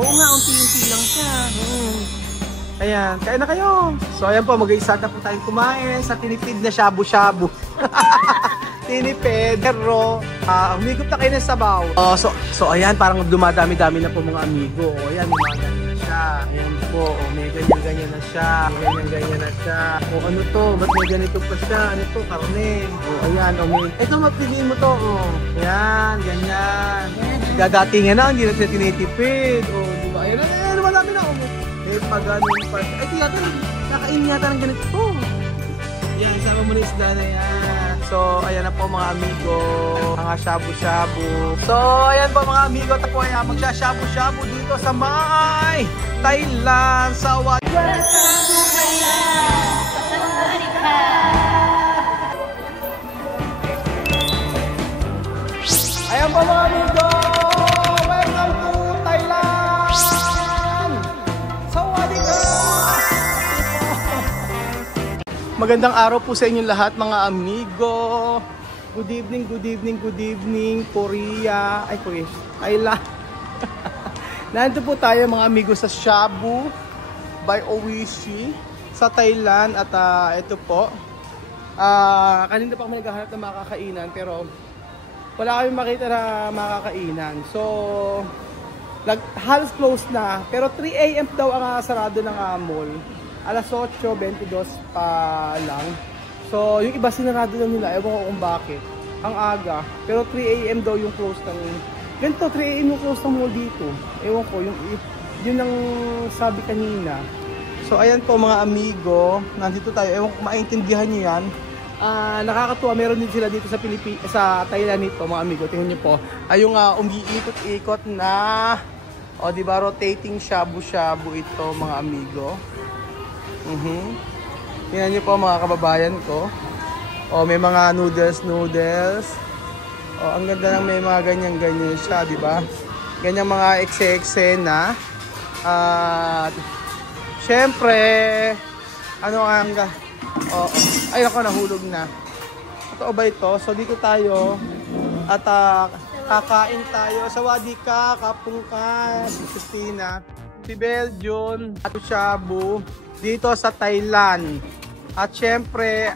Oo nga, unti-unti lang siya. Ayan, kain na kayo. So ayan po, mag-i-start na po tayong kumain sa tinipid na shabu-shabu. Tinipid, pero humigop na kayo ng sabaw. So ayan, parang dumadami-dami na po mga amigo. O ayan, umagan na siya. Ayan po, may ganyan-ganyan na siya. Ganyan-ganyan na siya. O ano to, ba't may ganito pa siya? Ano to, karne. O ayan, may... Ito, mapiliin mo to. O, ayan, ganyan. Gadatingan na, hindi na siya tinitipid. O, diba? Ayan, madami na. Eh, pag-anon pa siya. Ay, tiyata, nakain yata ng ganito po. Ayan, isama mo na isda na yan. So, ayan na po mga amigo, mga shabu-shabu. So, ayan po mga amigo, tapo ayan, magsha-shabu-shabu dito sa may Thailand, sa Wadi. Ayan po mga amigo, welcome to Thailand, sa Wadi. Magandang araw po sa inyong lahat mga amigo. Good evening, good evening, good evening, Korea. Ay, Korea. Thailand. Nandito po tayo mga amigo sa Shabu by Oishi sa Thailand. At ito po. Kanina pa ako naghahanap ng makakainan pero wala kami makita na makakainan. So, halos close na. Pero 3 AM daw ang sarado ng mall. Alas 8:22 pa lang. So, yung iba sinarado lang nila. Ewan ko kung bakit. Ang aga. Pero 3 AM daw yung close ng... Ganito, 3 AM yung close ng mall dito. Ewan ko, yun ang sabi kanina. So, ayan po mga amigo. Nandito tayo. Ewan ko, maintindihan nyo yan. Nakakatuwa. Meron din sila dito sa Thailand nito, mga amigo. Tingnan nyo po. Ay, yung umiikot-ikot na... O, diba, rotating shabu-shabu ito, mga amigo. Tingnan nyo po mga kababayan ko. O may mga noodles. O ang ganda ng may mga ganyan-ganyan siya, di ba? Ganyan mga ekse-ekse na. At syempre, ano ang ay ako nahulog na. Totoo ba ito? So dito tayo at kakain tayo sa Wadika, Kapungka, si Christina, si Belgium, at Shabu dito sa Thailand. At syempre,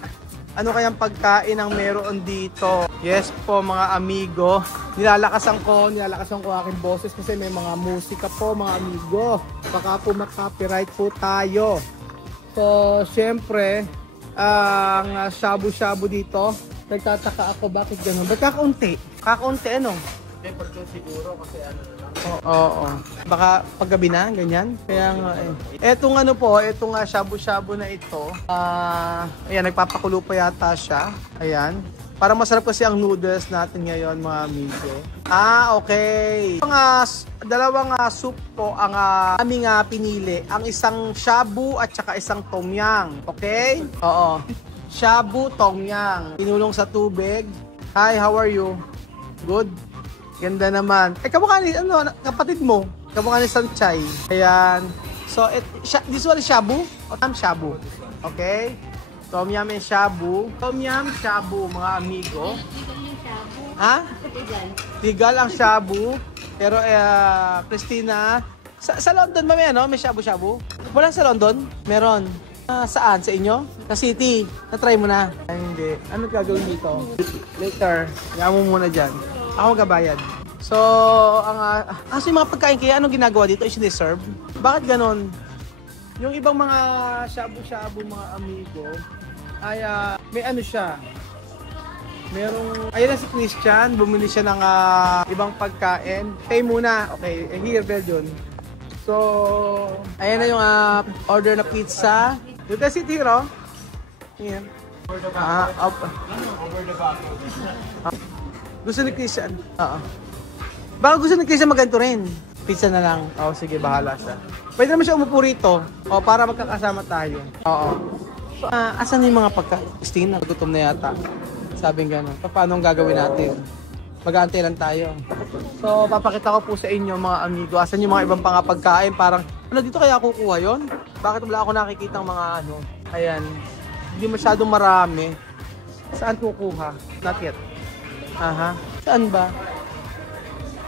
ano kayang pagkain ang meron dito? Yes po mga amigo, nilalakasan ko aking boses kasi may mga musika po mga amigo. Baka po mag-copyright po tayo. So syempre, ang shabu-shabu dito, nagtataka ako bakit gano'n. Ba't kakaunti? Kakaunti ano? Siguro kasi ano na lang. Oo. Baka paggabi na, ganyan. Kaya nga Etong ano po, etong shabu-shabu na ito. Ayan, nagpapakulo pa yata siya. Ayan. Parang masarap kasi ang noodles natin ngayon, mga amigo. Okay. Dalawang soup po ang aming pinili. Ang isang shabu at saka isang tom yum. Okay? Oo. Shabu, tom yum. Pinulong sa tubig. Hi, how are you? Good? Ganda naman. Kamukha ni, kapatid mo. Kamukha ni Sanchay. Ayan. So, this one is shabu? O tam shabu? Okay? Tom yum and shabu. Tom yum, shabu, mga amigo. Ha? Tigal ang shabu. Pero, Christina, sa London ba may shabu-shabu? Wala sa London? Meron. Saan? Sa inyo? Sa city? Na-try mo na? Ay, hindi. Ano gagawin dito? Later. Kaya mo muna dyan. Ako magabayad. So, so yung mga pagkain kaya anong ginagawa dito? Is serve? Bakit ganon? Yung ibang mga shabu-shabu, mga amigo, ay may ano siya. Merong, ayun na si Christian, bumili siya ng ibang pagkain. Pay muna. Okay, here, Belgium. So, ayan na yung order na pizza. You can sit here, oh. Here. Over the back. Gusto ni Christian? Oo. Baka gusto ni Christian maganto rin. Pizza na lang. Oo, sige, bahala siya. Pwede naman siya umupo rito. O, para magkakasama tayo. Oo. So, asan yung mga pagkain? Christina, gutom na yata. Sabing gano'n. Paano ang gagawin natin? Mag-aantay lang tayo. So, papakita ko po sa inyo mga amigo. Asan yung mga ibang pagkain? Parang, dito kaya kukuha yon? Bakit wala ako nakikita ng mga ayan. Hindi masyadong marami. Saan kukuha? Not yet. Aha. Saan ba?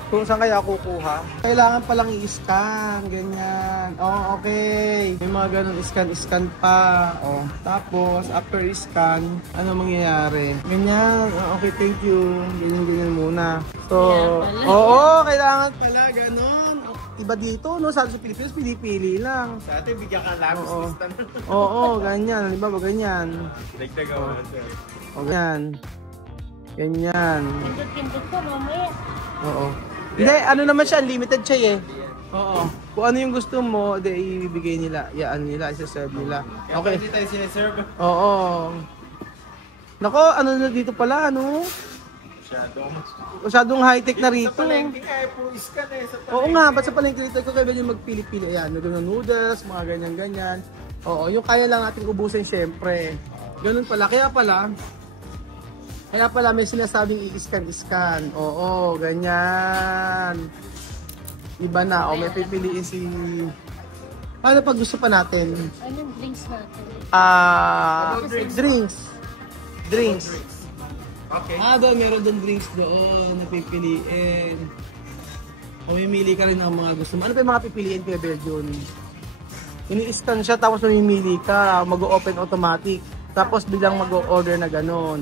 Kung saan kaya kukuha? Kailangan palang i-scan, ganyan. Oh, okay. May mga ganun scan pa. Oh, tapos after i-scan, ano mangyayari? Ganyan. Oh, okay, thank you. Ganyan muna. So, oo, kailangan pala ganun. Iba dito, no? Sa Pilipinas, pili-pili lang. Sa atin, bigyan ka labis lista na. Oo, ganyan. Di ba ba ganyan? Nagtagawa. O, ganyan. Ganyan. Pindot ko, mamaya. Oo. Hindi, ano naman siya, unlimited siya eh. Oo. Kung ano yung gusto mo, ibibigay nila. Yaan nila, isa-serve nila. Okay. Hindi tayo siniserve. Oo. Nako, ano na dito pala, ano? Masyadong high-tech na rito. Sa palengke nga, puro scan eh. Oo nga, ba't sa palengke rito, kung kaya yung magpili-pili. Ayan, mga noodles, mga ganyan-ganyan. Oo, yung kaya lang natin ubusin syempre. Ganun pala. Kaya pala may sinasabing i-scan. Oo, ganyan. Iba na. O, may pipiliin si... Paano pag gusto pa natin? Anong drinks natin? Drinks. Okay. Doon, meron doon drinks doon. Napipiliin. O, mamimili ka rin ng mga gusto mo. Ano pa yung mga pipiliin, Kuya Belgian? Ini-scan siya, tapos mamimili ka. Mag-open automatic. Tapos bilang mag-order na gano'n.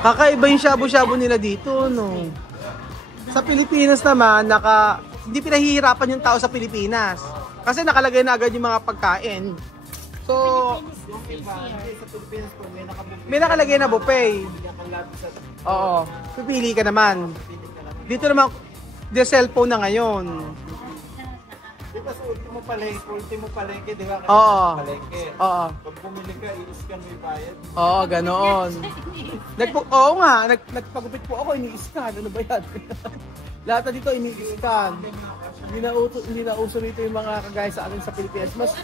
Kakaiba yung shabu-shabu nila dito, no? Sa Pilipinas naman, hindi pinahihirapan yung tao sa Pilipinas. Kasi nakalagay na agad yung mga pagkain. So, Sa Pilipinas po, may nakalagay na buffet. Oo. Pipili ka naman. Dito naman, the cellphone na ngayon. Diba sa ultimo palengke, di ba? Oo. Palengke. Oo. Pag bumili ka, i-scan mo yung bayad. Oo, ganoon. Oo nga, nagpagupit po ako, ini-scan. Ano ba yan? Lahat na dito, ini-scan. Hindi na uso rito yung mga kagaya sa atin sa Pilipinas.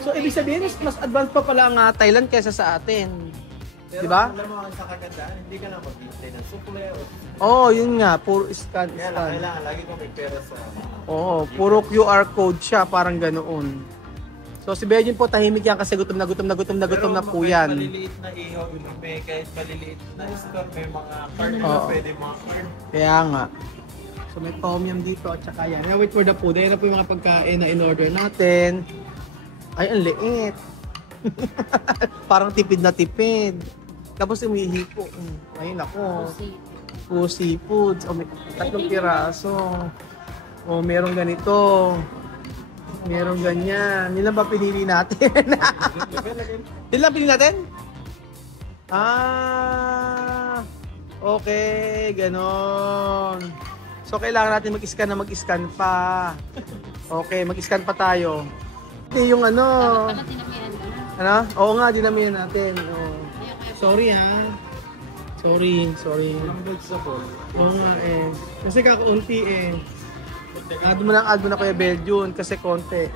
So, ibig sabihin, mas advanced pa pala ang Thailand kaysa sa atin. Pero diba? alam mo sa kagandaan, hindi ka na maghintay ng sukle. Oo, yun nga, puro scan. Kaya lang, kailangan lagi kang may pera sa... Oo, puro QR code siya, parang ganoon. So si Belgian po tahimik yan kasi gutom na po yan. Pero maliliit na ihaw, may kahit maliliit na store, may mga card na pwede mga card. Kaya nga. So may tom yum dito at saka yan. Wait for the food. Ayan na po yung mga pagkain na in-order natin. Ay, ang liit. Parang tipid na tipid. Tapos umihi po. Ayun ako. Po seafoods. O, may 3 piraso. O, merong ganito. Merong ganyan. Ilan ba pinili natin? Ilan pinili natin? Okay. Ganon. So, kailangan natin mag-scan na mag-scan pa. Okay, mag-scan pa tayo. Ito yung ano. Ano? Oo nga, dinamihan natin. Oh. Sorry ha. Sorry. Oo nga eh. Kasi kakaunti eh. Add mo na Kuya Belgian kasi konti.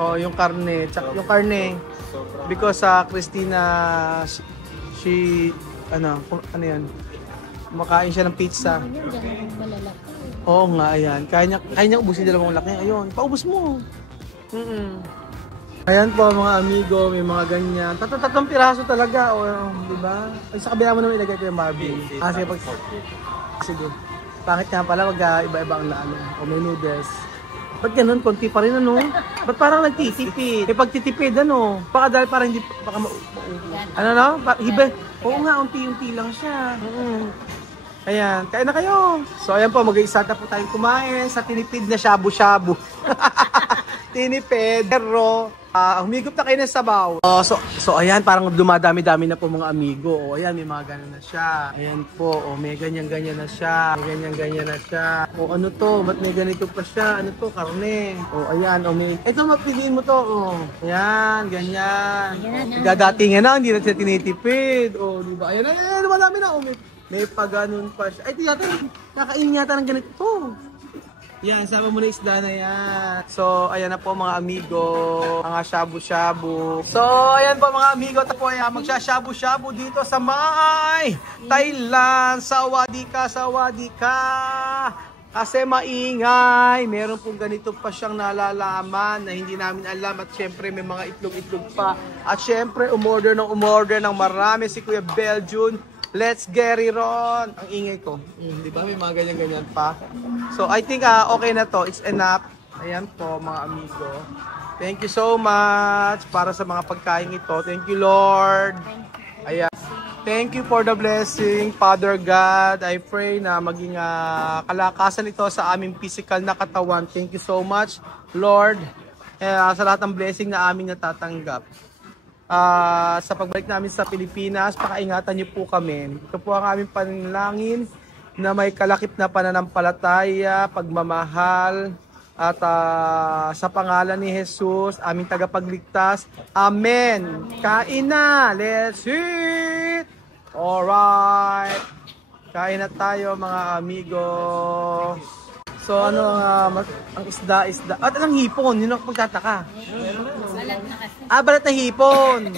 Oh, yung karne. Tsaka yung karne. Because Christina, ano yan? Kumakain siya ng pizza. Oo nga, ayan. Kaya niya ubusin dalawang laki. Ayun, paubos mo. Ayan po mga amigo, may mga ganyan. Tatlong piraso talaga, di ba? Sa kabila mo naman ilagay ko yung Marvin. Sige. Pangit nga pala, iba-iba ang laano. O may noodles. Ba't ganun? Konti pa rin ano? Ba't parang nagtitipid? May pagtitipid ano? Baka dahil parang hindi, baka ano no? Oo nga, unti-unti lang siya. Ayan, kain na kayo. So ayan po, mag-i-start na po tayong kumain sa tinipid na shabu-shabu. Tinipid, pero humigop na kayo ng sabaw. So ayan, parang dumadami-dami na po mga amigo. O ayan, may mga ganyan na siya. Ayan po, may ganyan-ganyan na siya. May ganyan-ganyan na siya. O ano to, ba't may ganito pa siya? Ano to, karne. O ayan, ito mapiliin mo to. O ayan, ganyan. Dadatingan na, hindi na siya tinitipid. O diba, ayan, dumadami na. May paganon pa siya. Ay, yata, kakainin yata ng ganito. Oh. Yan, sama mo na isda na yan. So, ayan na po mga amigo. Mga shabu-shabu. So, ayan po mga amigo. Ito po ay magsha-shabu-shabu dito sa May Thailand. Sawadika. Kasi maingay. Meron pong ganito pa siyang nalalaman na hindi namin alam. At syempre may mga itlog-itlog pa. At syempre umorder ng marami si Kuya Belgian. Let's get it on. Ang ingay ko. Di ba? May mga ganyan-ganyan pa. So, I think okay na to. It's enough. Ayan po, mga amigo. Thank you so much para sa mga pagkain ito. Thank you, Lord. Ayan. Thank you for the blessing, Father God. I pray na maging kalakasan ito sa aming physical na katawan. Thank you so much, Lord. Sa lahat ng blessing na aming natatanggap. Sa pagbalik namin sa Pilipinas, pakaingatan niyo po kami. Ito po ang aming panalangin na may kalakip na pananampalataya, pagmamahal, at sa pangalan ni Jesus, aming tagapagligtas. Amen. Kain na. Let's eat. Alright. Kain na tayo mga amigo. So ano ang isda. At anong hipon? Yun ang pagtataka. Balat na hipon.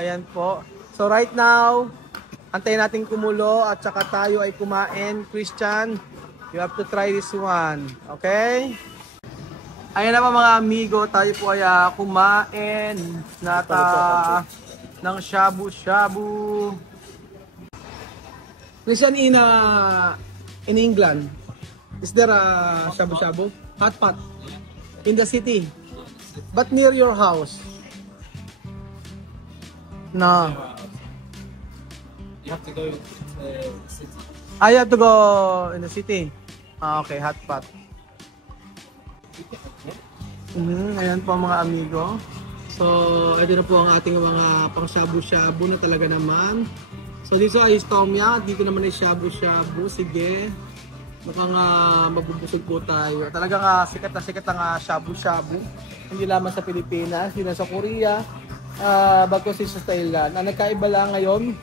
Ayan po. So right now, antayin natin kumulo at saka tayo ay kumain. Christian, you have to try this one. Okay? Ayan na mga amigo, tayo po ay kumain ng shabu-shabu. Christian, in England, is there a shabu-shabu? Hot pot? In the city? But near your house? No. You have to go to the city. I have to go in the city? Okay, hot pot. Ayan po mga amigo. So, ito na po ang ating mga pang shabu-shabu na talaga naman. So, dito ay tom yum. Dito naman ay shabu-shabu. Sige. Mukhang mabubusog po tayo. Talagang sikat na sikat ang shabu-shabu. Hindi lamang sa Pilipinas, hindi na sa Korea. Bagkus sa Thailand. Ang nagkaiba lang ngayon,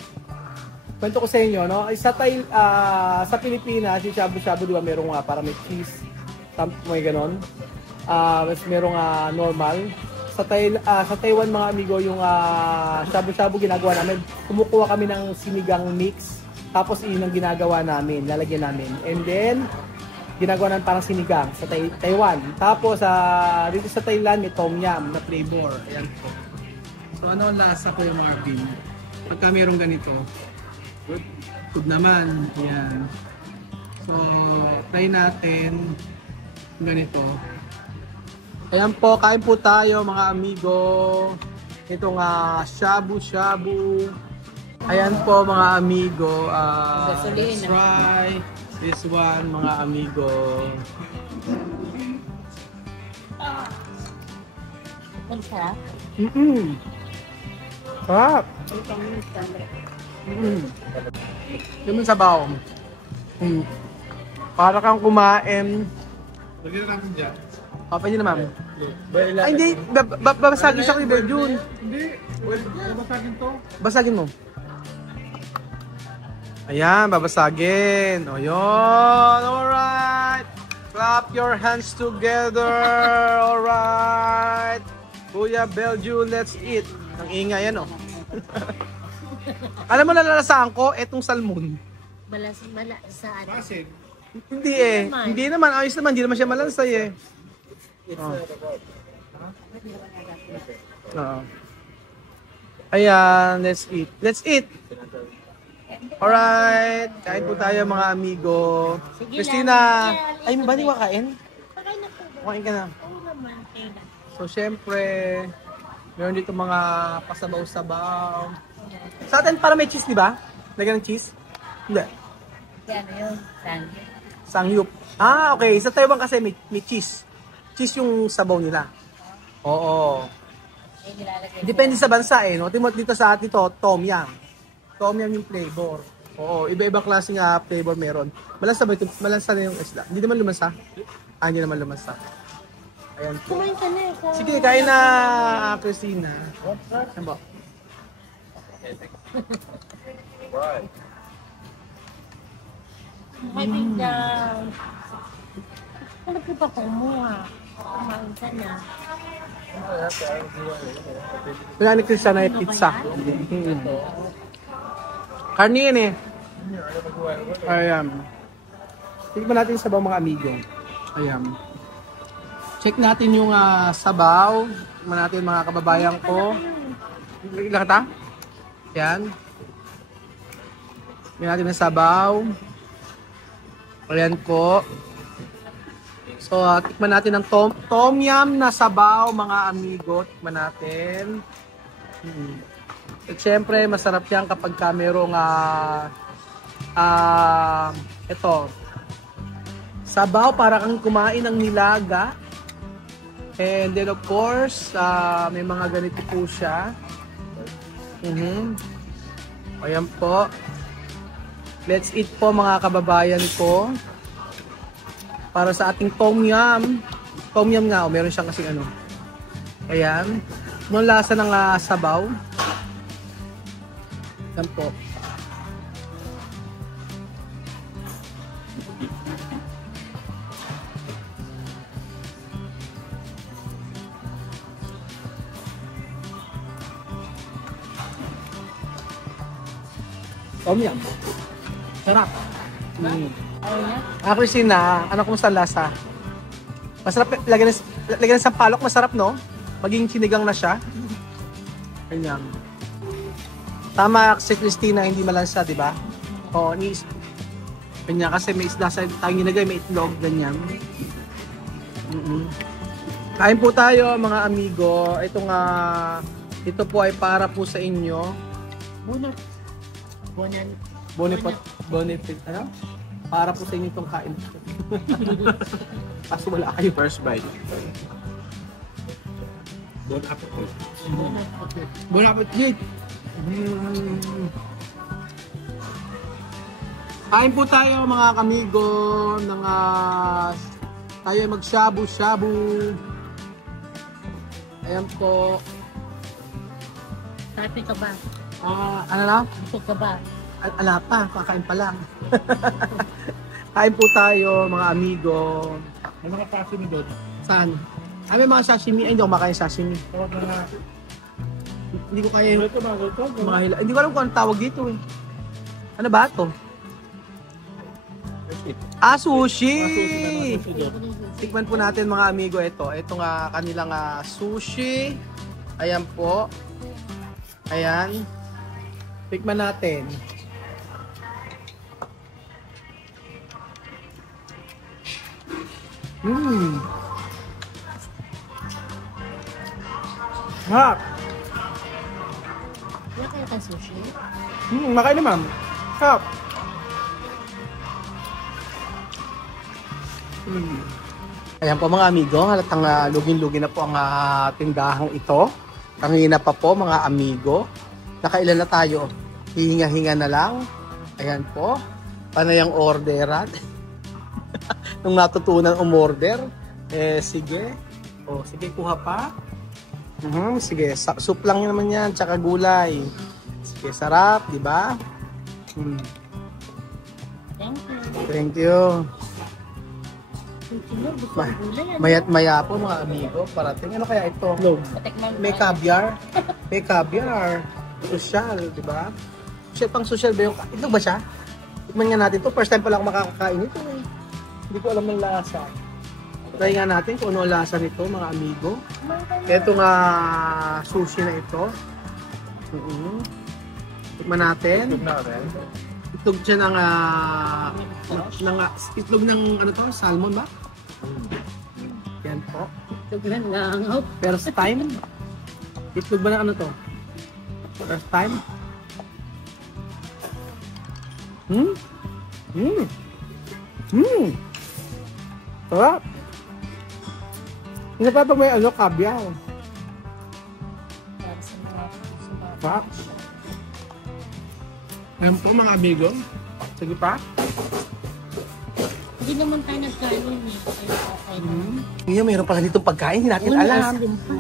kwento ko sa inyo, no? Sa Pilipinas, yung shabu-shabu, di ba, merong para may cheese. May ganon. Merong normal. Sa Taiwan mga amigo, yung shabu-shabu ginagawa namin, kumukuha kami ng sinigang mix, tapos yun ang ginagawa namin, lalagyan namin. And then, ginagawa namin parang sinigang sa Taiwan. Tapos, dito sa Thailand, may tom yum na flavor. Ayan po. So, ano ang lasa ko yung Marvin? Pagka merong ganito, good naman. Ayan. So, try natin ganito. Ayan po, kain po tayo mga amigo. Itong shabu-shabu. Ayan po mga amigo. Let's try this one mga amigo. Ang sarap. Sarap. Yung sabaw. Para kang kumain. Lagyan na natin dyan. Pwede naman. Ay, hindi. Babasagin siya kay Berjun. Hindi. Babasagin to. Basagin mo. Ayan, babasagin. O yun. Alright. Clap your hands together. Alright. Kuya Berjun, let's eat. Ang ingay yan, o. Alam mo nalalasaan ko, etong salmon. Malasaan. Basin. Hindi eh. Hindi naman. Ayos naman. Hindi naman siya malansay eh. Ayan, let's eat. Let's eat. Alright. Kain po tayo mga amigo. Christina. Ay, may ba di wakain? Wakain ka na. So, syempre, meron dito mga pasabaw-sabaw. Sa atin, para may cheese, di ba? Lagyan ng cheese? Hindi. Yan yun. Sangyup. Okay. Sa Taiwan kasi may cheese. Cheese yung sabaw nila. Oo. Depende sa bansa eh. No? Dito sa atin ito, tom yum. Tom yum yung flavor. Oo. Iba-ibang klase nga flavor meron. Malansa ba ito? Malansa na yung isla. Hindi naman lumansa? Hindi naman lumansa. Ayan po. Kumain ka na. Sige, kain na, Christina. Ano ba? Having down. Ano po ba kumuha? Kumain ka na. Wala ni Christian ay pizza. Karni yan eh. Ayan. Tignan natin yung sabaw mga amigo. Ayan. Check natin yung sabaw. Tignan natin mga kababayan ko. Ilan ka ta? Ayan. May natin ng sabaw. Ayan po. So, tikman natin ng tom yum na sabaw, mga amigo. Tikman natin. At syempre, masarap yan kapag ka merong ito, sabaw para kang kumain ng nilaga. And then of course, may mga ganito po siya. Ayan po. Let's eat po mga kababayan ko. Para sa ating tom yum. Tom yum nga, meron siyang kasing ano. Ayan. Anong lasa ng sabaw? Ayan po. Tom yum. Sarap. Christina, ano kumusta lasa? Masarap, lagyan ng sampalok, masarap no? Maging sinigang na siya. Ganyan. Tama si Christina, hindi malansa, di ba? Oo, ganyan, kasi may isda sa tayong ginagay, may itlog, ganyan. Kain po tayo mga amigo. Ito po ay para po sa inyo. Bonifit, ano? Para po sa inyo itong kain. Kaso wala kayo. First bite. Bon appetit. Bon appetit. Kain po tayo mga kamigo ng tayo mag-shabu-shabu. Ayan po. Happy ka ba? Ano na? Happy ka ba? Ala pa, kakain pa lang. Kain po tayo mga amigo. May mga sashimi doon. Saan? May mga sashimi. Ay, hindi ako makain sashimi. Hindi ko kaya yung hindi ko alam kung anong tawag dito eh. Ano ba ito? Sushi! Tikman po natin mga amigo ito. Ito nga kanilang sushi. Ayan po. Ayan. Tikman natin. Ha! Wala kaya kang sushi? Makain naman. Sarap. Ayan po mga amigo, halatang lugin-lugin na po ang tindahang ito. Kanina pa po mga amigo. Nakailan na tayo? Hihinga-hinga na lang. Ayan po. Panay ang orderan. Nung natutunan umorder, sige. Sige, kuha pa. Sige, soup lang naman yan, tsaka gulay. Sige, sarap, di ba? Thank you. Mayat maya po mga amigo, parating. Ano kaya ito? May caviar. May caviar. Social, di ba? Pang social ba yung... Ito ba siya? Tikman nga natin ito. First time pa lang makakakain ito eh. Hindi ko alam ng lasa. Try nga natin kung ano ang lasa nito mga amigo. Ito nga sushi na ito. Tikman natin. Itlog siya ng itlog ng ano to? Salmon ba? Yan po. Itlog lang. First time? Itlog ba ng ano to? First time? Sarap. Hindi pa pag may caviar. Sarap. Ayan po mga amigo. Sige pa. Hindi naman tayo nagkain eh. Ngayon, mayroon pala dito pagkain. Hindi natin alam.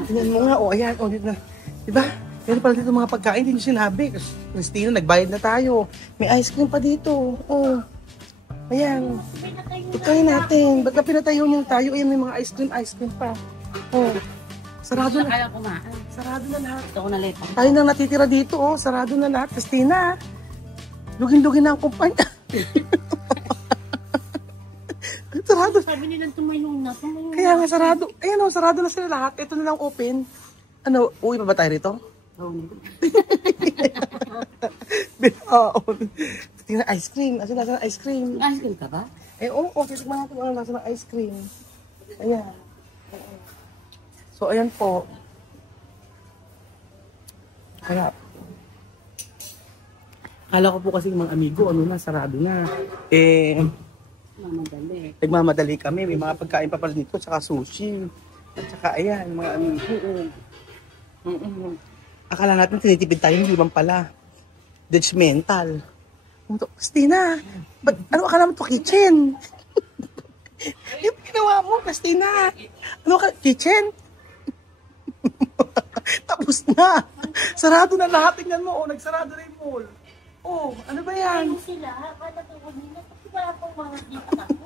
Tingnan mo nga. Ayan. Dito na. Diba? Mayroon pala dito mga pagkain. Hindi nyo sinabi. Christina, nagbayad na tayo. May ice cream pa dito. Ayan. Pagkain natin. Ba't na pinatayo niyo tayo? Ayan, may mga ice cream pa. Sarado na. Kaya kumain. Sarado na lahat. Ito ko na leta. Tayo nang natitira dito. Sarado na lahat. Christina, lugin-lugin na ang kumpanya. Sarado. Sabi nilang tumayo na. Kaya nga sarado. Ayan sarado na sila lahat. Ito na lang open. Uwi pa ba tayo rito? Oo. Binaon. Tingnan ice cream. Asan nasa ice cream? Ice cream ka ba? Eh, oo. Titignan natin kung ano nasa ng ice cream. Ayan. So, ayan po. Harap. Akala ko po kasi mga amigo, ano na, sarado na. Eh, Mamadali. nagmamadali kami. May mga pagkain pa pala dito, tsaka sushi. At tsaka, ayan, mga amigo. Akala natin tinitipid tayo, hindi man pala. Judgmental. Christina, ano akala mo to kitchen? Yung ginawa mo, Christina. Ano ka, kitchen? Tapos na. Sarado na lahat. Tingnan mo, oh, nagsarado na yung mall. Oh, ano ba yan? Ano sila? Matutulog nila. Kasi wala pong mga dito ako.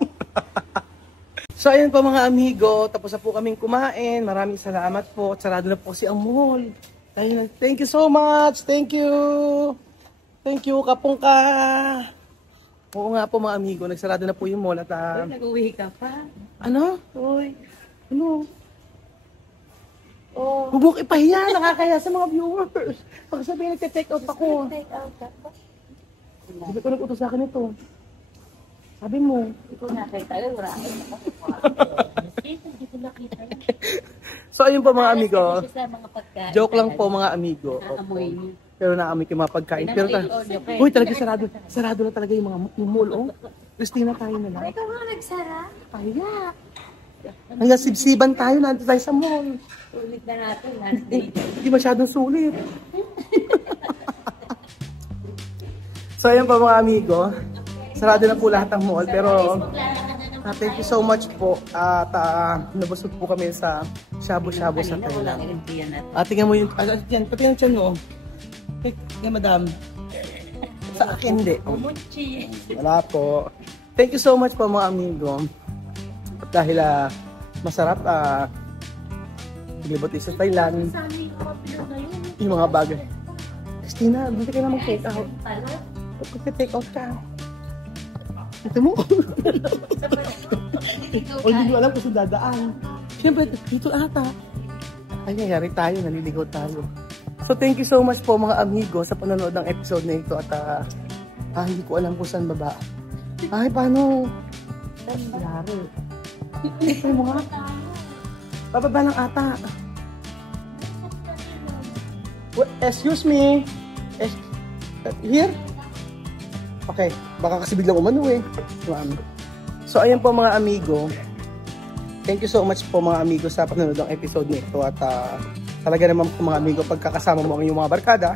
So, ayan po mga amigo. Tapos na po kaming kumain. Maraming salamat po. Sarado na po kasi ang mall. Ayun, thank you so much. Thank you. Thank you, Kapungka. Oo nga po mga amigo. Nagsarado na po yung mall. At, Nag-uwi ka pa. ano? Uy. Ano? Oh. Huwag mong ipahiya. Nakakaya sa mga viewers. Pag sabihin, nagte-take out ako. Take out ka pa. Sabi ko nag-utos sa akin ito. Sabi mo. Hindi ko nakita. Wala. Hindi ko nakita. So ayun po mga amigo. Sa mga pagkain. Joke lang po mga amigo. Naamoy niyo. Pero naamoy ko yung mga pagkain. Pero uy, talaga sarado. Sarado na talaga yung mga mall. Oh. Christina, tayo na lang. Ikaw nga nagsara. Kaya. Hanggang sibsiban tayo. Nandito tayo sa mall. Ulit na natin. Last day. Hindi masyadong sulit. So ayun po mga amigo. Sarado na po lahat ng mall. Pero thank you so much po. At nabusog po kami sa shabu-shabu sa Thailand. Tingnan mo yung, yan, pati yung tiyan mo. Yan madam. Sa akin hindi. Wala po. Thank you so much po mga amigo. Dahil masarap paglibot sa Thailand. Yung mga bagay. Christina, hindi ka na mag-take out. Mag-take out ka. Ito mo. O hindi ko alam kung saan dadaan. Siyempre, dito ata. Ay, nangyari tayo. Naliligaw tayo. So, thank you so much po mga amigo sa panonood ng episode na ito. At hindi ko alam kung saan baba. Ay, paano? Nangyari. Ito mo nga. Bababa lang ata. Excuse me. Here? Okay, baka kasi biglang umano eh. So ayan po mga amigo. Thank you so much po mga amigo sa panonood ng episode nito. At talaga naman po mga amigo, pagkakasama mo ang iyong mga barkada.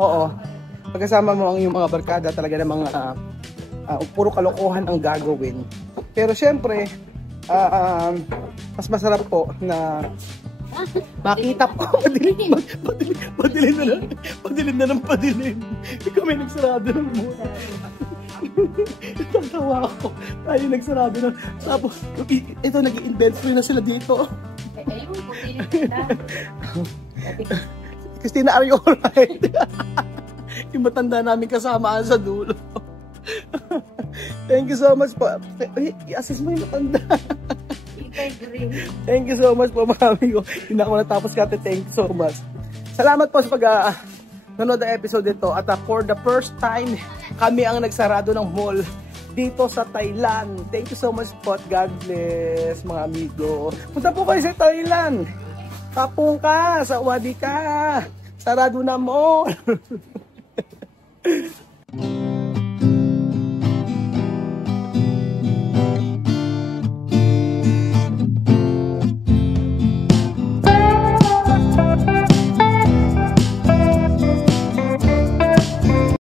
Oo. Pagkasama mo ang iyong mga barkada, talaga namang puro kalokohan ang gagawin. Pero syempre, mas masarap po na makita po. Padilim na ng padilim. Kami nagsarado ng muna. Tatawa ako. Tayo nagsarado na. Tapos, ito, nag-invent na sila dito. Christina, are you alright? Yung matanda namin kasama sa dulo. Thank you so much po. I-assist mo yung matanda. Thank you so much po mga amigo. Hindi na ako natapos kate. Thank you so much. Salamat po sa nanood ng episode nito. At for the first time, kami ang nagsarado ng mall dito sa Thailand. Thank you so much po at God bless mga amigo. Punta po kayo sa Thailand. Tapong ka, sa Wadi ka. Sarado na mall.